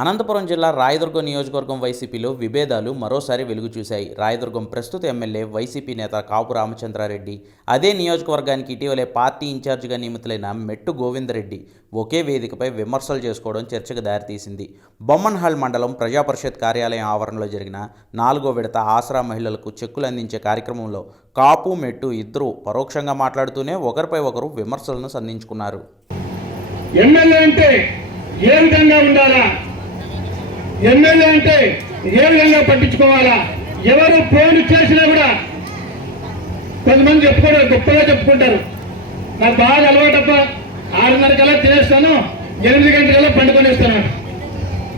అనంతపురం జిల్లా రాయదుర్గం నియోజకవర్గం వైసీపీలో విభేదాలు మరోసారి వెలుగు చూశాయి రాయదుర్గం ప్రస్తుత ఎమ్మెల్యే వైసీపీ నేత కాపు రామచంద్రారెడ్డి అదే నియోజకవర్గానికి ఇటీవలే పార్టీ ఇన్ఛార్జిగా నియమితులైన మెట్టు గోవిందరెడ్డి ఒకే వేదికపై విమర్శలు చేసుకోవడం చర్చకు దారితీసింది. బొమ్మన్హాల్ మండలం ప్రజాపరిషత్ కార్యాలయం ఆవరణలో జరిగిన నాలుగో విడత ఆసరా మహిళలకు చెక్కులు అందించే కార్యక్రమంలో కాపు మెట్టు ఇద్దరూ పరోక్షంగా మాట్లాడుతూనే ఒకరిపై ఒకరు విమర్శలను సంధించుకున్నారు. ఎమ్మెల్యే అంటే ఏ విధంగా ఉండాలా? ఎమ్మెల్యే అంటే ఏ విధంగా పట్టించుకోవాలా? ఎవరు ఫోన్ చేసినా కూడా కొంతమంది చెప్పుకోవడం గొప్పగా చెప్పుకుంటారు. నాకు బాగా అలవాటప్ప ఆరున్నర కల్లా తినేస్తాను ఎనిమిది గంటలకల్లా పండుకొనేస్తాను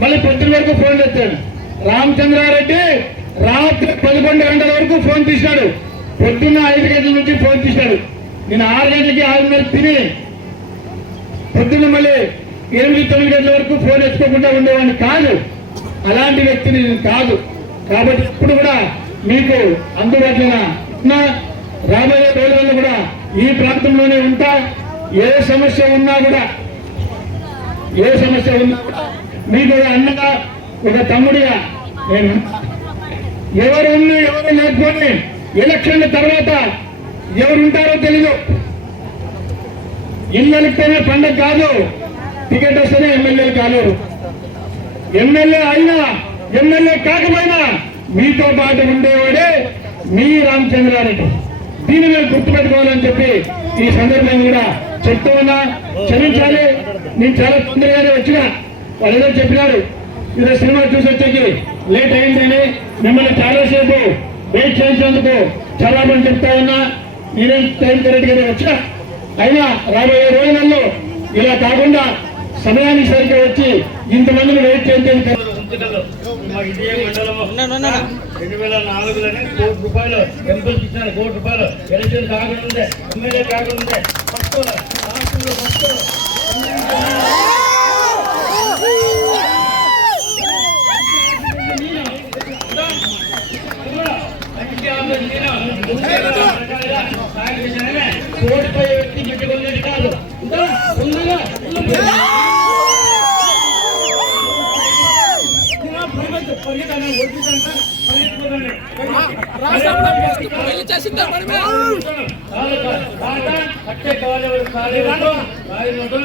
మళ్ళీ పొద్దున వరకు ఫోన్ చేస్తాడు. రామచంద్రారెడ్డి రాత్రి పదకొండు గంటల వరకు ఫోన్ తీసినాడు. పొద్దున్న ఐదు గంటల నుంచి ఫోన్ తీసినాడు. నేను ఆరు గంటలకి ఆరున్నర తిని పొద్దున్న మళ్ళీ ఎనిమిది తొమ్మిది గంటల వరకు ఫోన్ ఎత్తుకోకుండా ఉండేవాడిని కాదు. అలాంటి వ్యక్తిని నేను కాదు. కాబట్టి ఇప్పుడు కూడా మీకు అందుబాటులో నా రాబోయే రోజుల్లో కూడా ఈ ప్రాంతంలోనే ఉంటా. ఏ సమస్య ఉన్నా కూడా ఏ సమస్య ఉన్నా కూడా మీకు అన్నగా ఒక తమ్ముడిగా నేను ఎవరు ఉన్నా ఎవరు లేకపోతే ఎలక్షన్ల తర్వాత ఎవరు ఉంటారో తెలీదు ఇళ్ళకితేనే పండగ కాదు. టికెట్ వస్తేనే ఎమ్మెల్యే కాదు ఎమ్మెల్యే అయినా ఎమ్మెల్యే కాకపోయినా మీతో పాటు ఉండేవాడే మీ రామచంద్రారెడ్డి. దీని మీరు గుర్తుపెట్టుకోవాలని చెప్పి ఈ సందర్భంగా కూడా చెప్తూ ఉన్నా. క్షమించాలి. నేను చాలా తొందరగానే వచ్చిన. వాళ్ళు ఏదో చెప్పినారు ఈరోజు సినిమా చూసి వచ్చేకి లేట్ అయిందని మిమ్మల్ని చాలాసేపు వెయిట్ చేసినందుకు చాలా మంది చెప్తా ఉన్నా. నేనేం టైం కరెక్ట్ వచ్చిన. అయినా రాబోయే రోజులలో ఇలా కాకుండా సమయానికి సరిగ్గా వచ్చి ఇంతమందిని వెయిట్ మండలం రెండు వేల నాలుగులోనే కోటి రూపాయలు ఎంపీకి ఇచ్చారు కోటి రూపాయలు ఎలక్షన్ కాకముందే ఎమ్మెల్యే కాకముందే ఫస్ట్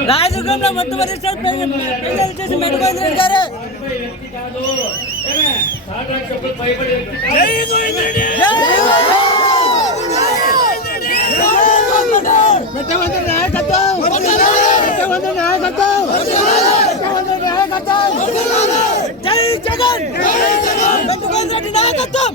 రాజదుర్గంలో మొత్తం రిజిస్టర్ పెళ్ళి చేసి మెట్టుకోండి రెడ్డి గారు. పెట్టమంది నాయకత్వం! పెట్టమంది నాయకత్వం! పెట్టమంది నాయకత్వం! జై జగన్! పెట్టుకోండి నాయకత్వం!